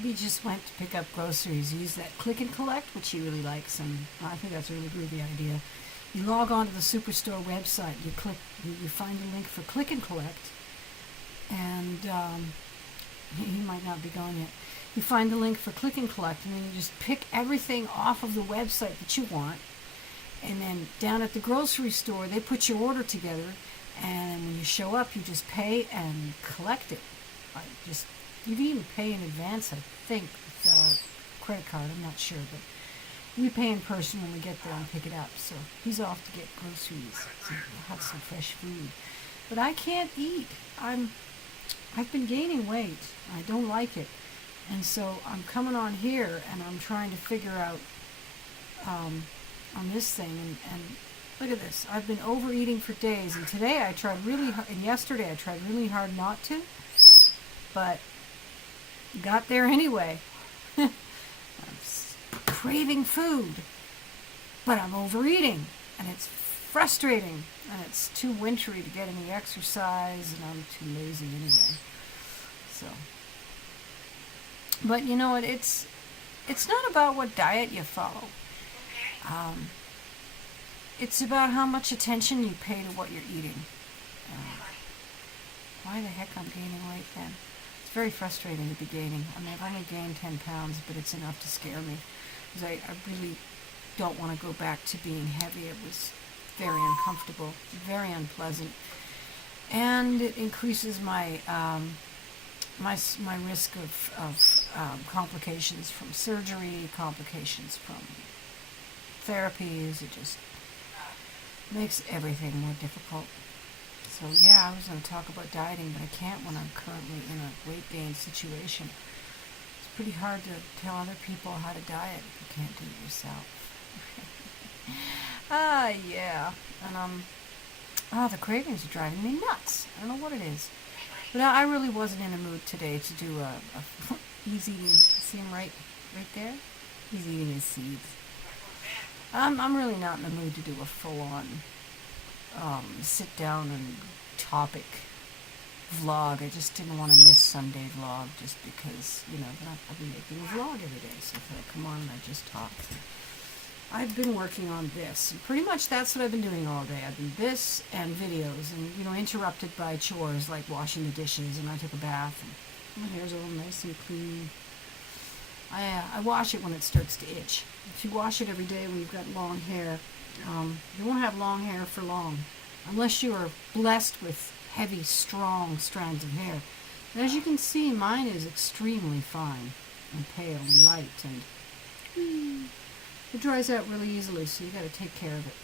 Hubby just went to pick up groceries. He used that click and collect, which he really likes, and I think that's a really groovy idea. You log on to the Superstore website, you find a link for click and collect, and he might not be going yet. You find the link for click and collect, and then you just pick everything off of the website that you want, and then down at the grocery store, they put your order together, and when you show up, you just pay and collect it. You can even pay in advance, I think, with a credit card. I'm not sure, but we pay in person when we get there and pick it up. So he's off to get groceries, so we'll have some fresh food. But I can't eat. I've been gaining weight. I don't like it. And so I'm coming on here and I'm trying to figure out on this thing. And look at this. I've been overeating for days. And today I tried really hard, and yesterday I tried really hard not to. But got there anyway. I'm craving food. But I'm overeating. And it's frustrating. And it's too wintry to get any exercise. And I'm too lazy anyway. So... But you know what, it's not about what diet you follow. It's about how much attention you pay to what you're eating. Why the heck I'm gaining weight then? It's very frustrating to be gaining. I mean, I've only gained 10 pounds, but it's enough to scare me. Because I really don't want to go back to being heavy. It was very uncomfortable, very unpleasant. And it increases my... my risk of complications from surgery, complications from therapies. It just makes everything more difficult. So yeah, I was going to talk about dieting, but I can't when I'm currently in a weight gain situation. It's pretty hard to tell other people how to diet if you can't do it yourself. Yeah. And the cravings are driving me nuts. I don't know what it is. But I really wasn't in a mood today to do he's eating, see him right there? He's eating his seeds. I'm really not in the mood to do a full-on sit down and topic vlog. I just didn't want to miss Sunday vlog just because, you know, I'll be making a vlog every day. So if I come on and I just talk. I've been working on this. And pretty much that's what I've been doing all day. I've been this and videos and, you know, interrupted by chores like washing the dishes, and I took a bath and my hair's all nice and clean. I wash it when it starts to itch. If you wash it every day when you've got long hair, you won't have long hair for long unless you are blessed with heavy, strong strands of hair. And as you can see, mine is extremely fine and pale and light, and it dries out really easily, so you got to take care of it.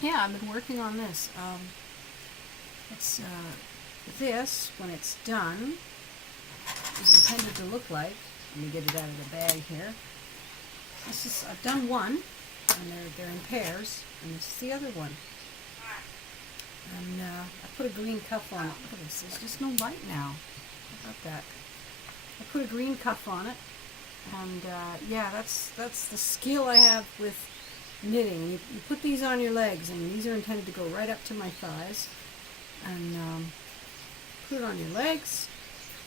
Yeah, I've been working on this. This, when it's done, is intended to look like. Let me get it out of the bag here. I've done one, and they're in pairs, and this is the other one. And I put a green cuff on it. Look at this. There's just no light now. How about that? I put a green cuff on it. And yeah, that's the skill I have with knitting. You put these on your legs, and these are intended to go right up to my thighs. And put it on your legs,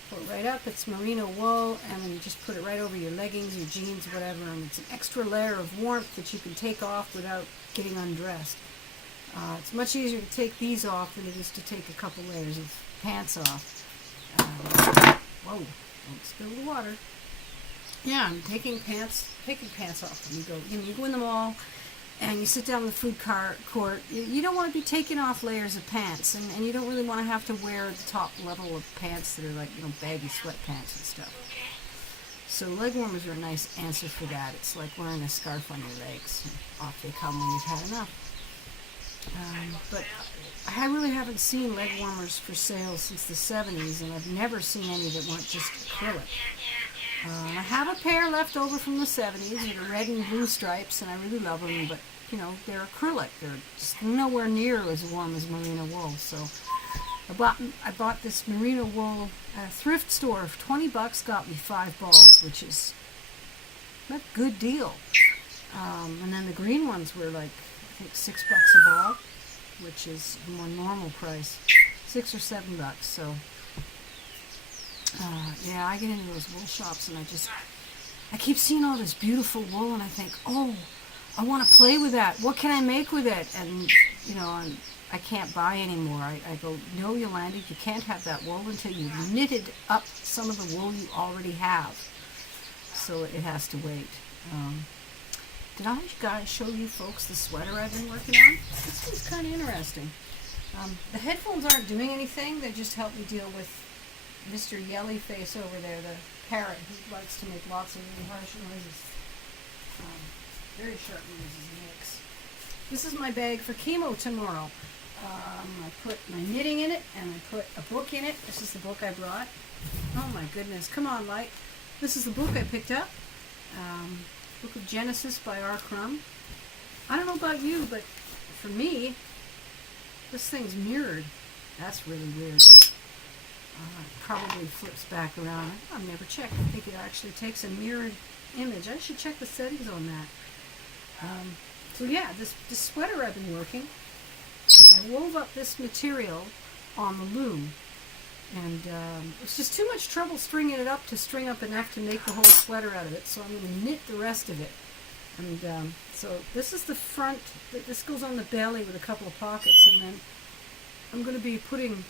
pull it right up. It's merino wool, and then you just put it right over your leggings, your jeans, whatever. And it's an extra layer of warmth that you can take off without getting undressed. It's much easier to take these off than it is to take a couple layers of pants off. Whoa! Don't spill the water. Yeah, I'm taking pants off. And you go in the mall, and you sit down in the food court. You don't want to be taking off layers of pants, and you don't really want to have to wear the top level of pants that are like, you know, baggy sweatpants and stuff. So leg warmers are a nice answer for that. It's like wearing a scarf on your legs. And off they come when you've had enough. But I really haven't seen leg warmers for sale since the 70s, and I've never seen any that weren't just acrylic. I have a pair left over from the 70s that are red and blue stripes, and I really love them, but, you know, they're acrylic. They're just nowhere near as warm as merino wool. So I bought this merino wool at a thrift store for $20, got me 5 balls, which is a good deal. And then the green ones were like, I think $6 a ball, which is a more normal price, $6 or $7. So Yeah, I get into those wool shops and I keep seeing all this beautiful wool and I think, oh, I want to play with that. What can I make with it? And, I can't buy anymore. I go, no, Yolanda, you can't have that wool until you've knitted up some of the wool you already have. So it has to wait. Did I guys show you folks the sweater I've been working on? This one's kind of interesting. The headphones aren't doing anything. They just help me deal with Mr. Yelly Face over there, the parrot, who likes to make lots of really harsh noises. Very sharp noises he makes. This is my bag for chemo tomorrow. I put my knitting in it, and I put a book in it. This is the book I brought. Oh my goodness, come on, Light. This is the book I picked up. Book of Genesis by R. Crumb. I don't know about you, but for me, this thing's mirrored. That's really weird. It probably flips back around. I've never checked. I think it actually takes a mirrored image. I should check the settings on that. So yeah, this sweater I've been working, I wove up this material on the loom, and it's just too much trouble stringing it up to string up enough to make the whole sweater out of it, so I'm going to knit the rest of it. And so this is the front. This goes on the belly with a couple of pockets, and then I'm going to be putting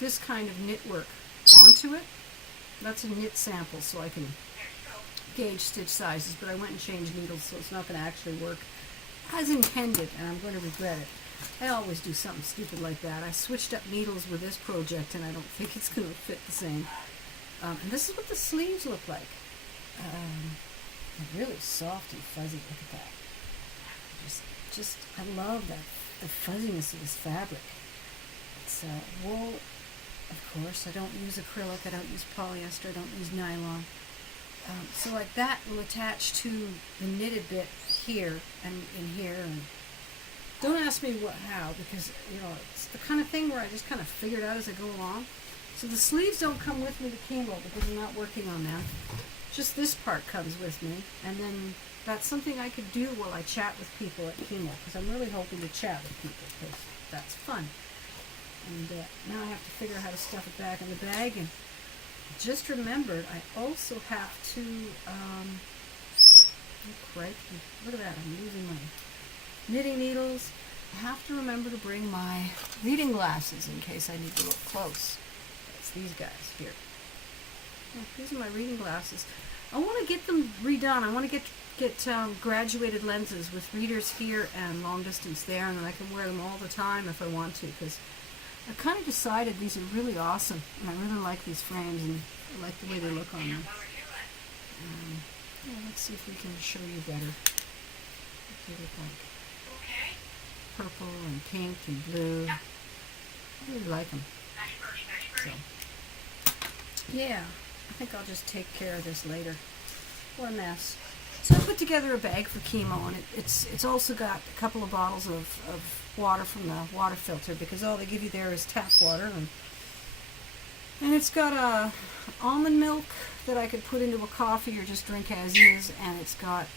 this kind of knit work onto it. That's a knit sample, so I can gauge stitch sizes, but I went and changed needles, so it's not going to actually work as intended, and I'm going to regret it. I always do something stupid like that. I switched up needles with this project, and I don't think it's going to fit the same. And this is what the sleeves look like. They're really soft and fuzzy. Look at that. I love that, the fuzziness of this fabric. It's wool, of course. I don't use acrylic. I don't use polyester. I don't use nylon. So like that will attach to the knitted bit here and in here. And don't ask me how, because it's the kind of thing where I just kind of figure it out as I go along. So the sleeves don't come with me to chemo because I'm not working on them. Just this part comes with me, and then that's something I could do while I chat with people at chemo, because I'm really hoping to chat with people, because that's fun. And now I have to figure out how to stuff it back in the bag. And just remembered, I also have to, look at that, I'm losing my knitting needles. I have to remember to bring my reading glasses in case I need to look close. It's these guys here. Oh, these are my reading glasses. I want to get them redone. I want to get graduated lenses with readers here and long distance there, and then I can wear them all the time if I want to, because I kind of decided these are really awesome, and I really like these frames, and I like the way they look on them. Let's see if we can show you better what they look like. Purple and pink and blue. I really like them. So, yeah, I think I'll just take care of this later. What a mess. So I put together a bag for chemo, and it's also got a couple of bottles of water from the water filter, because all they give you there is tap water, and it's got almond milk that I could put into a coffee or just drink as is, and it's got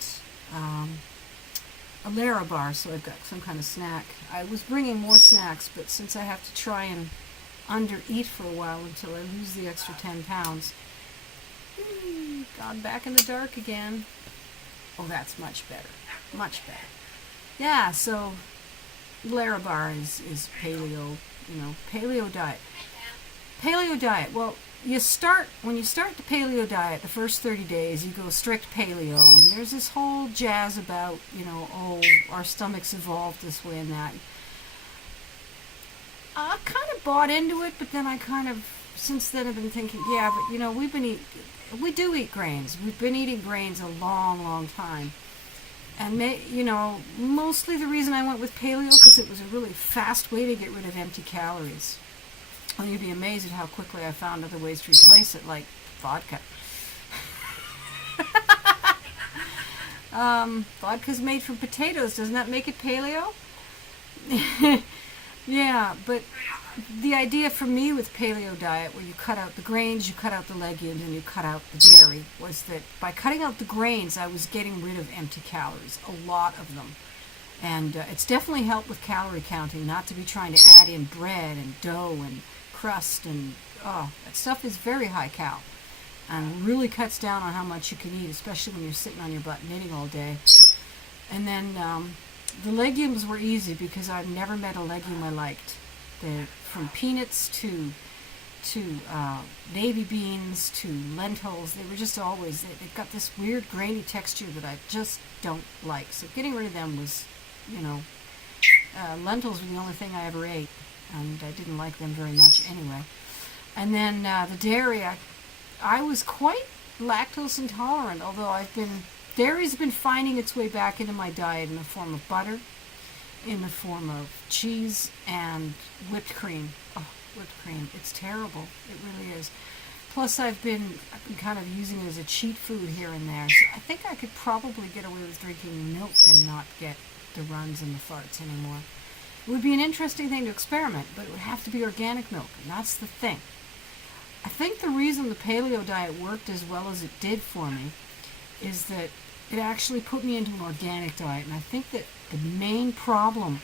a Larabar, so I've got some kind of snack. I was bringing more snacks, but since I have to try and under-eat for a while until I lose the extra 10 pounds, gone back in the dark again. Oh, that's much better. Much better. Yeah, so Larabar is paleo, paleo diet. Paleo diet, well, when you start the paleo diet, the first 30 days, you go strict paleo, and there's this whole jazz about, our stomachs evolved this way and that. I kind of bought into it, but then I since then I've been thinking, yeah, but we do eat grains. We've been eating grains a long, long time. And, mostly the reason I went with paleo, because it was a really fast way to get rid of empty calories. And you'd be amazed at how quickly I found other ways to replace it, like vodka. Vodka's made from potatoes. Doesn't that make it paleo? Yeah, but the idea for me with paleo diet, where you cut out the grains, you cut out the legumes, and you cut out the dairy, was that by cutting out the grains, I was getting rid of empty calories, a lot of them. And it's definitely helped with calorie counting, not to be trying to add in bread and dough and crust and Oh, that stuff is very high cal and really cuts down on how much you can eat, especially when you're sitting on your butt knitting all day. And then the legumes were easy because I've never met a legume I liked. From peanuts to navy beans to lentils, they were just always, they've got this weird grainy texture that I just don't like. So getting rid of them was, lentils were the only thing I ever ate, and I didn't like them very much anyway. And then the dairy, I was quite lactose intolerant, although dairy's been finding its way back into my diet in the form of butter, in the form of cheese, and whipped cream. Oh, whipped cream. It's terrible. It really is. Plus, I've been kind of using it as a cheat food here and there. So I think I could probably get away with drinking milk and not get the runs and the farts anymore. It would be an interesting thing to experiment, but it would have to be organic milk, and that's the thing. I think the reason the paleo diet worked as well as it did for me is that it actually put me into an organic diet, and I think that the main problem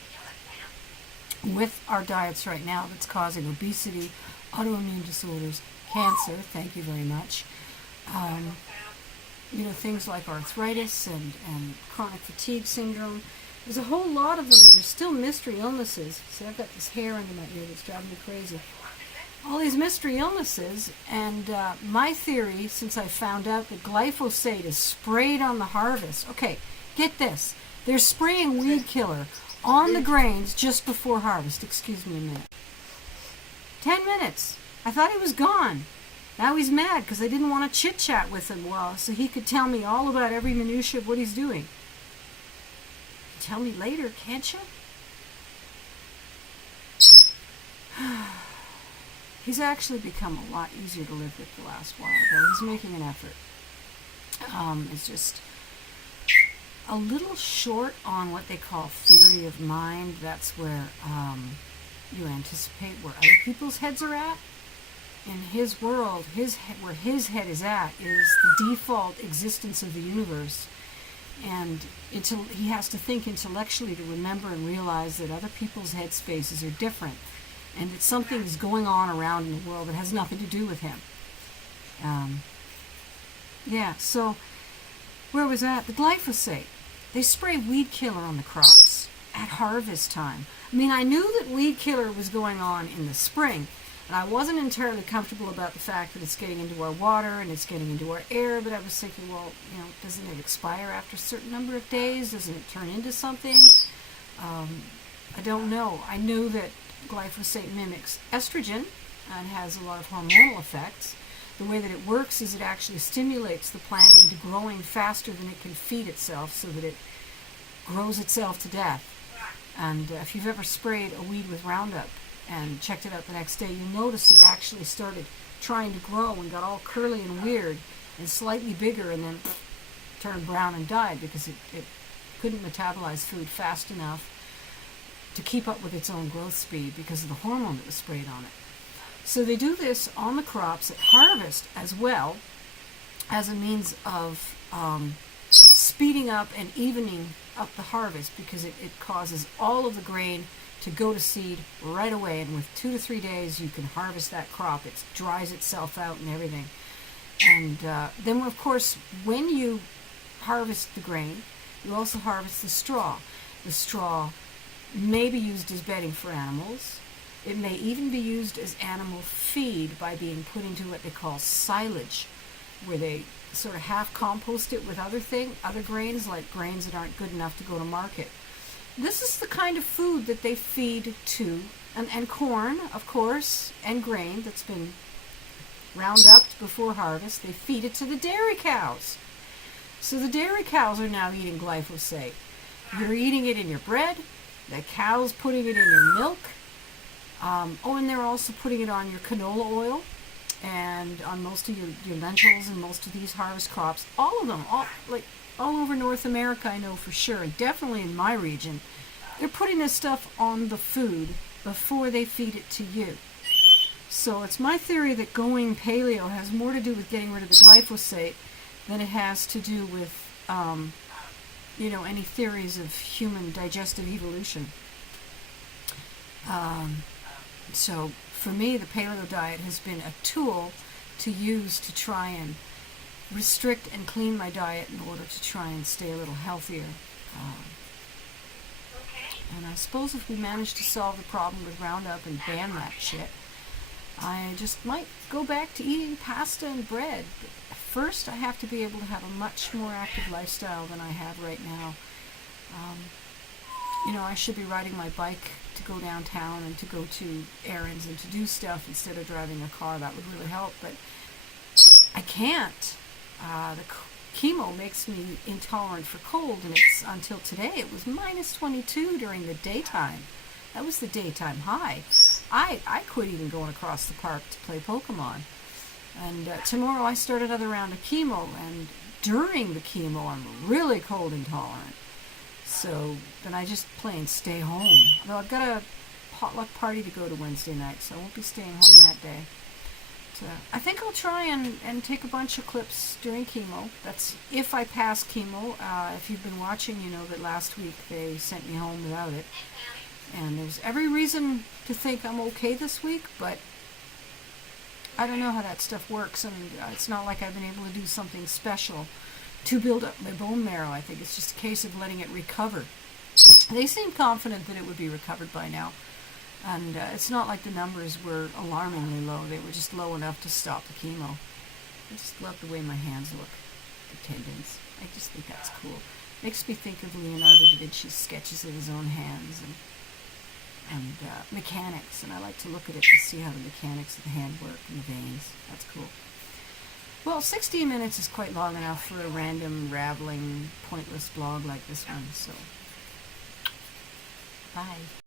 with our diets right now that's causing obesity, autoimmune disorders, cancer, thank you very much, things like arthritis and chronic fatigue syndrome. There's a whole lot of them that are still mystery illnesses. See, I've got this hair under my ear that's driving me crazy. All these mystery illnesses, and my theory, since I found out that glyphosate is sprayed on the harvest. Okay, get this. They're spraying weed killer on the grains just before harvest. Excuse me a minute. 10 minutes. I thought he was gone. Now he's mad because I didn't want to chit-chat with him so he could tell me all about every minutia of what he's doing. Tell me later, can't you? He's actually become a lot easier to live with the last while, though. He's making an effort. It's just a little short on what they call theory of mind. That's where you anticipate where other people's heads are at. In his world, where his head is at is the default existence of the universe. And he has to think intellectually to remember and realize that other people's head spaces are different, and that something is going on around in the world that has nothing to do with him. So where was that? The glyphosate. They spray weed killer on the crops at harvest time. I mean, I knew that weed killer was going on in the spring, and I wasn't entirely comfortable about the fact that it's getting into our water and it's getting into our air, but I was thinking, well, doesn't it expire after a certain number of days? Doesn't it turn into something? I don't know. I know that glyphosate mimics estrogen and has a lot of hormonal effects. The way that it works is it actually stimulates the plant into growing faster than it can feed itself, so that it grows itself to death. And if you've ever sprayed a weed with Roundup and checked it out the next day, you'll notice it actually started trying to grow and got all curly and weird and slightly bigger, and then turned brown and died because it couldn't metabolize food fast enough to keep up with its own growth speed because of the hormone that was sprayed on it. So they do this on the crops at harvest as well as a means of speeding up and evening up the harvest, because it causes all of the grain to go to seed right away, and with 2 to 3 days you can harvest that crop. It dries itself out and everything. And then, of course, when you harvest the grain, you also harvest the straw. The straw may be used as bedding for animals. It may even be used as animal feed by being put into what they call silage, where they sort of half compost it with other grains, like grains that aren't good enough to go to market. This is the kind of food that they feed to, and corn, of course, and grain that's been round up before harvest. They feed it to the dairy cows. So the dairy cows are now eating glyphosate. You're eating it in your bread. The cow's putting it in your milk. And they're also putting it on your canola oil and on most of your lentils and most of these harvest crops. All of them, all over North America, I know for sure, and definitely in my region. They're putting this stuff on the food before they feed it to you. So it's my theory that going paleo has more to do with getting rid of the glyphosate than it has to do with, any theories of human digestive evolution. So for me, the paleo diet has been a tool to use to try and restrict and clean my diet in order to try and stay a little healthier. And I suppose if we manage to solve the problem with Roundup and ban that shit, I just might go back to eating pasta and bread. But first, I have to be able to have a much more active lifestyle than I have right now. I should be riding my bike to go downtown and to go to errands and to do stuff instead of driving a car. That would really help, but I can't. The chemo makes me intolerant for cold, and it's until today it was minus 22 during the daytime. That was the daytime high. I quit even going across the park to play Pokemon. And tomorrow I start another round of chemo, and during the chemo I'm really cold intolerant. So then I just plain stay home. Though I've got a potluck party to go to Wednesday night, so I won't be staying home that day. I think I'll try and take a bunch of clips during chemo. That's if I pass chemo. If you've been watching, you know that last week they sent me home without it. And there's every reason to think I'm okay this week, but I don't know how that stuff works, and it's not like I've been able to do something special to build up my bone marrow. I think it's just a case of letting it recover. They seem confident that it would be recovered by now. And it's not like the numbers were alarmingly low. They were just low enough to stop the chemo. I just love the way my hands look, the tendons. I just think that's cool. Makes me think of Leonardo da Vinci's sketches of his own hands and mechanics. And I like to look at it and see how the mechanics of the hand work and the veins. That's cool. Well, 16 minutes is quite long enough for a random, rattling, pointless blog like this one. So, bye.